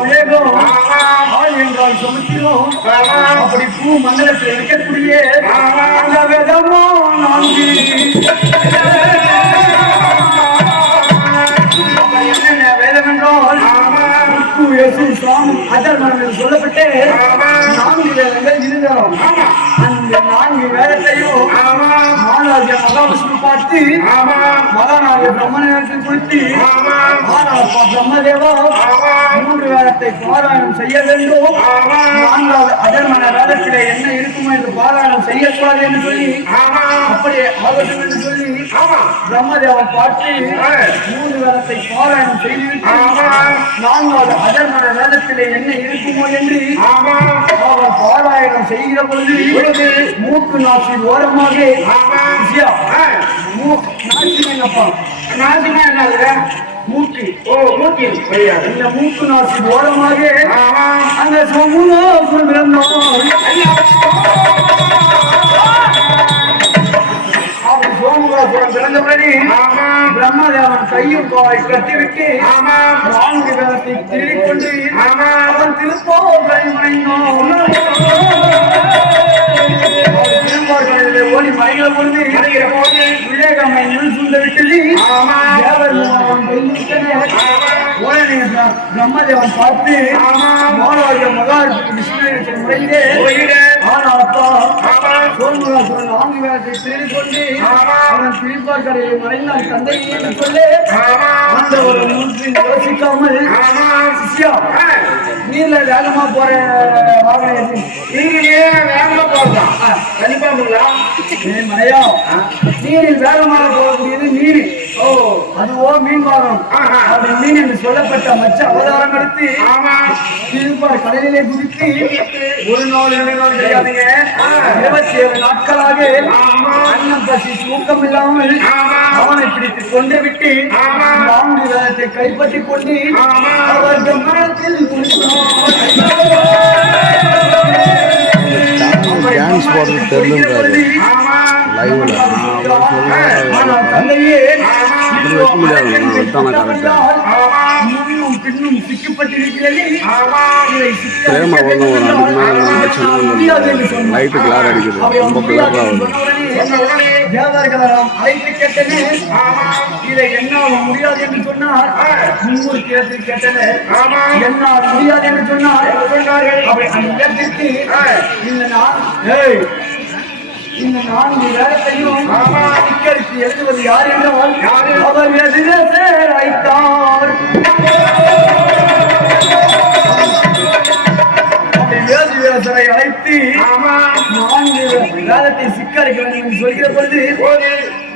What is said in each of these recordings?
உலகம் ஆள் என்றால் சமுத்திரம் அப்படி பூ மண்டலத்தில் இருக்கக்கூடிய அந்த விதமோ நான்கு என்னென்ன வேதம் என்றால் சொல்லப்பட்டு 4 வேதங்கள் இருந்தோம். அந்த 4 வேதத்தையும் மாணவர்கள் மகாவிஷ்ணு பார்த்து மகாநாயகர் பிரம்மணத்தில் குறித்து பிரம்மதேவா 3 வேதத்தை பாராயணம் செய்ய வேண்டும். 4வது அதர்மன வேதத்திலே என்ன இருக்குமோ என்று பாராயணம் செய்யக்கூடாது என்று சொல்லி அப்படியே ஆகட்டும் என்று சொல்லி பிரம்மதேவன் பார்த்து 3 வேதத்தை பாராயணம் செய்துவிட்டு 4வது அதர்மன வேதத்திலே என்ன இருக்குமோ என்று அவர் பாராயணம் செய்கிற பொழுது மூக்கு நாசி ஓரமாக மூக்கு இந்த மூக்கு நாசி ஓரமாக அந்த சோமுனாசுரன் பிறந்தபடி பிரம்மதேவன் கையும் காய் கட்டிவிட்டு 4 வேதத்தை திருடிக் கொண்டு அவன் திருப்பாவை ஓடி மறைகிற பொழுது விவேகமை சூழ்ந்த விட்டது. பிரம்மதேவன் பார்த்து மகாவிஷ்ணு முறையிலே ஆனாப்பா சோமுகாசுரன் 4 வேதத்தை திருடிக் கொண்டு அவன் திருப்பார் கடையை மறைந்தான் தந்தை என்று சொல்லி அந்த ஒரு யோசிக்காமல் நீர்ல வேகமா போற வாகனம் நீரிலே வேகமா போறதான் கண்டிப்பா மழையா நீரில் வேகமாக போகக்கூடியது நீர் அதுவோ மீன் வாகனம் அப்படி மீன் என்று சொல்லப்பட்ட மற்ற அவதாரம் எடுத்து திருப்பார் கடலிலே குதித்து 1 நாள் 2 நாள் கிடையாதுங்க 27 நாட்களாக அன்னம் பசி தூக்கம் இல்லாமல் அவனை பிடித்து கொண்டு விட்டு 4 வேதத்தை கைப்பற்றி கொண்டு அவர் பிரம்மத்தில் பின்னும் சிக்கப்பட்டிருக்கிறது. அழைத்து கேட்டனர் இதை என்னால் முடியாது என்று சொன்னார். 300 கேட்டனர் என்னால் முடியாது என்று சொன்னார். இந்த 4 வேதத்தையும் சிக்கலுக்கு எழுதுவது யார் என்றால் அவர் எதிரசர் அழைத்தார். வேதிவிரசரை அழைத்து 4 வேதத்தை சிக்கலுக்க வேண்டும் என்று சொல்கிற பொழுது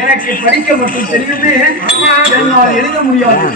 எனக்கு படிக்க மட்டும் தெரியுமே என்னால் எழுத முடியாது.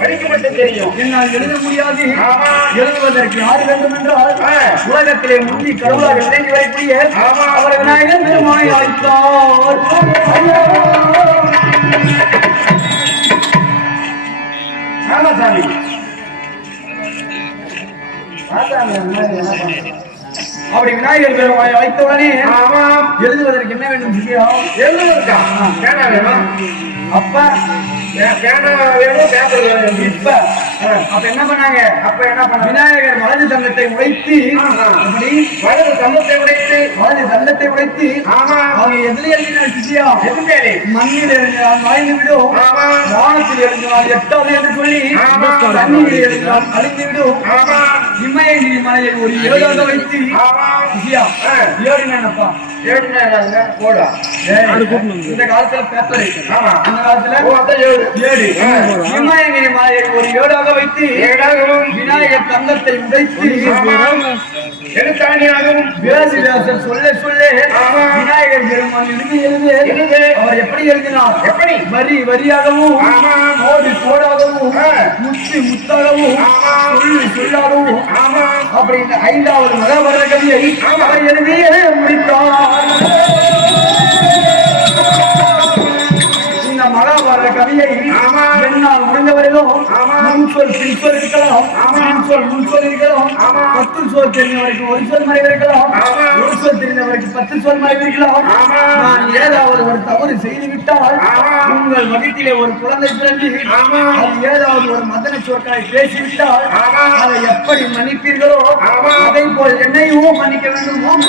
படிக்க மட்டும் தெரியும் என்னால் எழுத முடியாது. எழுதுவதற்கு யார் வேண்டும் என்றால் உலகத்திலே முந்தி கடவுளாக விளங்கி வரக்கூடிய அவர் விநாயகர் பெருமானை அழைத்தார். ராமசாமி அப்படி விநாயகர் பெருமானை அழைத்தவுடனே எழுதுவதற்கு என்ன வேண்டும்? எழுதுவதற்கா அப்ப அப்ப என்ன பண்ணாங்க? விநாயகர் வலது தந்தத்தை உடைத்து அவங்க எதுல எழுதினா மண்ணில் எழுதினால் மறைந்து விடும், வானத்தில் எழுதினால் எட்டாது என்று சொல்லி தண்ணீரில் எழுதினால் அழிந்து விடும். இமயகிரி மலையை ஒரு 7ஆக வைத்து ஏறினாப்பா போடா. இந்த காலத்துல பேப்பர் அந்த காலத்துல இமயகிரி மலையை ஒரு 7ஆக வைத்து விநாயகர் தங்கத்தை உடைத்து எழுத்தாணியாகவும் வேதிவியாசர் சொல்ல சொல்ல விநாயகர் பெருமான் எழுது அவர் எப்படி எழுதினார்? எப்படி வரி வரியாகவும் கோடி கோடாகவும் முத்து முத்தாகவும் சொல்லி சொல்லாகவும் அப்படி இந்த 5வது மகாபாரத கவியை அவர் எழுதியே முடித்தார். இந்த மகா மகாபாரத கவியை என்னால் முடிந்தவரையிலும் முன்சொல் பின்சொல் இருக்கலாம், முன்சொல் இருக்கலாம், 10 சொல் தெரிந்தவருக்கு ஒரு சொல் மறைவு இருக்கலாம், ஒரு சொல் தெரிந்தவருக்கு 10 சொல் மறைவு இருக்கலாம். நான் ஏதாவது ஒரு தவறு செய்துவிட்டால் உங்கள் வகுப்பிலே ஒரு குழந்தை பிறந்து அது ஏதாவது ஒரு மதன சொற்களை பேசிவிட்டால் அதை எப்படி மன்னிப்பீர்களோ அதை போல் என்னையும் மன்னிக்க வேண்டும்.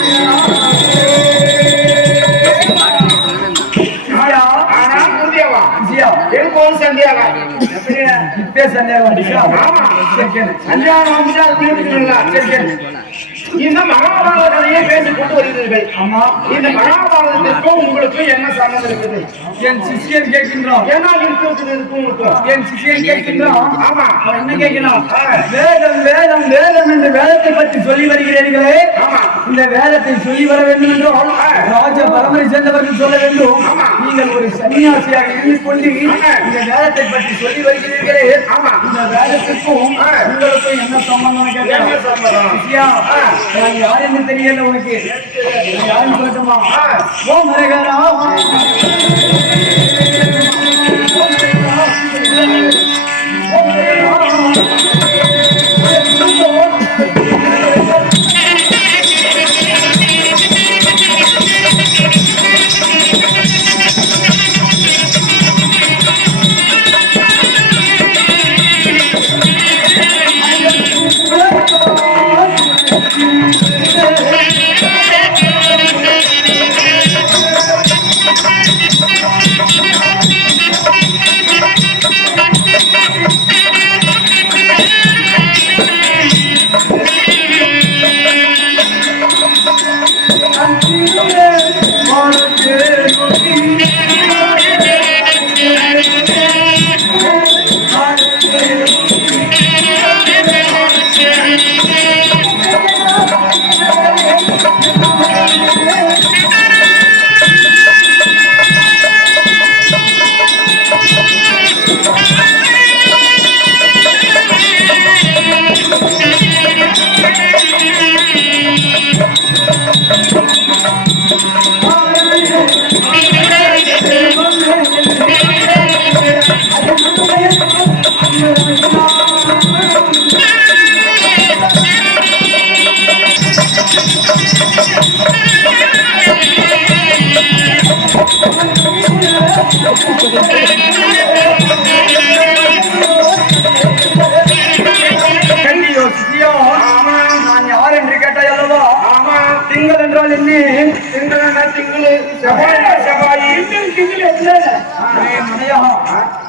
இந்த மகாபாரத கதையை பேசிக் கொண்டு வருகிறீர்கள். ஆமா, இந்த மகாபாரதத்திற்கும் உங்களுக்கு என்ன சம்பந்தம் இருக்குது? என் சிஷியன் கேட்கின்றான். ஏன்னா இருக்கும் என் சிஷியன் கேட்கின்றான். ஆமா, என்ன கேட்கிறான்? வேதம் வேதம் வேதம் என்று வேதத்தை பற்றி சொல்லி வருகிறீர்களே, இந்த வேதத்தை சொல்லி வர வேண்டும் என்றால் ராஜ பரம்பரை சேர்ந்தவர்கள் சொல்ல வேண்டும். நீங்கள் ஒரு சன்னியாசியாக இருந்து கொண்டு இந்த வேதத்தை பற்றி சொல்லி வருகிறீர்களே, இந்த வேதத்திற்கும் உங்களுக்கும் என்ன சம்பந்தம் கேட்கிறோம்? நான் யார் என்று தெரியல உனக்கு, யாருன்னு சொல்லட்டுமா? ஓம் ஹரஹரா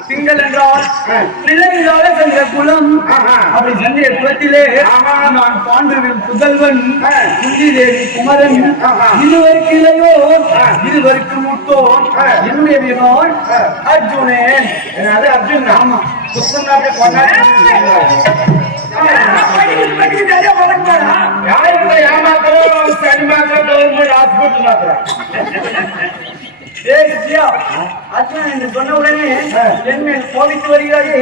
திங்கள் என்றால் பிள்ளைகளாக சென்ற குலம். அப்படி சென்ற குலத்திலே நான் பாண்டுவின் புதல்வன் குந்திதேவி குமரன் இருவருக்கு இளையோ இருவருக்கு முட்டோ என்னுடைய வீரன் அர்ஜுனன். அர்ஜுன் ஆமா அர்ஜுனன் என்று சொன்ன உடனே என் மேல் கோபித்து வருகிறாயே,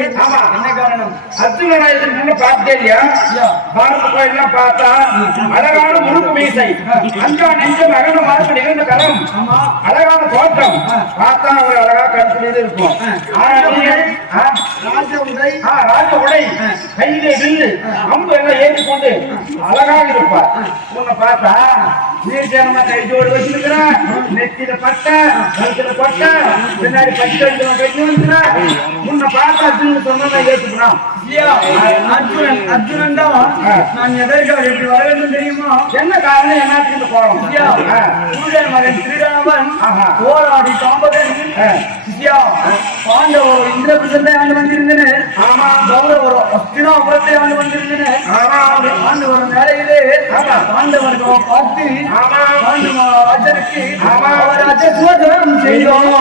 என்ன காரணம்? அர்ஜுனன் பார்த்தேரியா பாரத கோயிலாம் பார்த்தா அழகான முழுக்கு மீசை, அஞ்சா நெஞ்சம் அகன மார்பு நிகழ்ந்த கரம், அழகான தோற்றம் பார்த்தா அவர் அழகா கருத்துலேயே இருக்கும். ராஜ உடை கையிலே வில்லு அம்பு எல்லாம் ஏறிக்கொண்டு அழகாக இருப்பார். உன்னை பார்த்தா நீர்ஜனமா கைஜோடு வச்சிருக்கிறான், நெத்தியில பட்டை கழுத்துல பட்டை பின்னாடி பச்சை கட்டி வந்துச்சுன்னா உன்னை பார்த்தா அர்ஜுனன் சொன்னா ஏற்றுக்கணும். அர்ஜுனன் தான் நான் எதற்காக எப்படி வர வேண்டும் தெரியுமா? என்ன காரணம்? என்ன போறோம் மகன் திருடாவன் போராடி காம்பகன் பாண்டவர் இந்திரபிரசத்தை ஆண்டு வந்திருந்தனர், கௌரவர் அஸ்தினாபுரத்தை ஆண்டு வந்திருந்தனர். ஆண்டு வரும் வேலையிலே பாண்டவர்கள் பார்த்து ராஜனுக்கு ராஜசுவதம் செய்தோம்.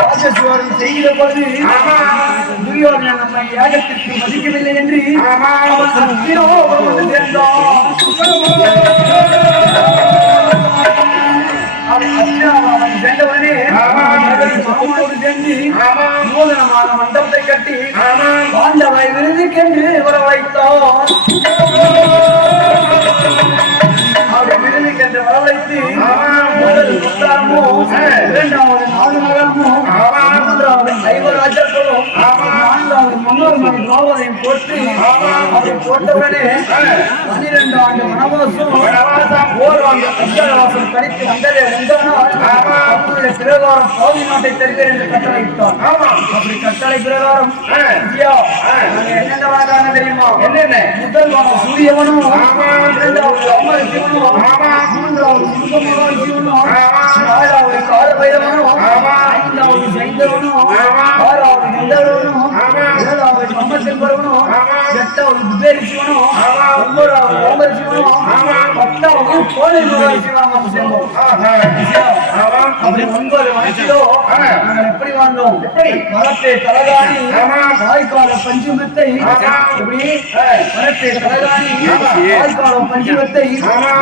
ராஜசுவரம் செய்கிற போது துரியோதனன் நம்மை யாகத்திற்கு மதிக்கவில்லை என்று அவன் அஸ்தினாபுரம் சேர்ந்தான். சென்றவனே மாமாவோடு சேர்ந்து நூதனமான மண்டபத்தை கட்டி பாண்டவரை விருதுக்கென்று வரவழைத்தான். அவருடைய விருது மதுரைக்கு என்று வரவழைத்து முதல் உத்தாரமும் இரண்டாவது நாலு நகரமும் மூன்றாவது ஐவராஜர்களும் நான்காவது மன்னர்மணி பாவரையும் போட்டு அதை போட்டவுடனே 12 ஆண்டு வனவாசம் ஓராண்டு அஞ்சாவாசம் கழித்து வந்ததே உண்டானால் அவருடைய பிரகாரம் பாதி நாட்டை தருகிறேன் என்று கட்டளையிட்டார். அப்படி கட்டளை பிரகாரம் என்னென்ன வனதான தெரியுமா? என்னென்ன? முதல் வனம் சூரியவனும், இரண்டாவது அம்மர் சிவனும், மூன்றாவது முருகமகான் சிவனும், நாலாவது காலபைரவனும், ஐந்தாவது சைந்தவனும், ஆறாவது கந்தர்வனும், ஏழாவது கம்மச்செல்வனும், எட்டாவது குபேரி சிவனும், ஒன்பதாவது ஓமர் சிவனும், 10வது கோலை மகான் சிவனாம் செல்வம். அப்படி 9 வனத்திலோ நாங்கள் எப்படி வாழ்ந்தோம்? மரத்தை தலகாணி வாய்க்கால பஞ்சுமத்தை எப்படி மரத்தை தலகாணி வாய்க்காலம் பஞ்சுமத்தை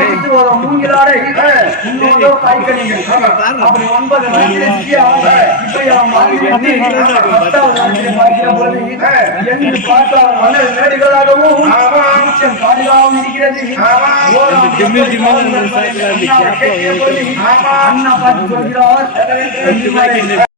எடுத்து வரும் மூங்கிலாடை இன்னொரு காய்கறிகள். அப்படி 9 வனத்திலே இப்படியாம் மாறிவிட்டு 10வது வனத்திலே பார்க்கிற பொழுது எங்கு பார்த்தால் மணல் மேடுகளாகவும் காடுகளாகவும் இருக்கிறது. அண்ணா பார்த்து சொல்கிறார்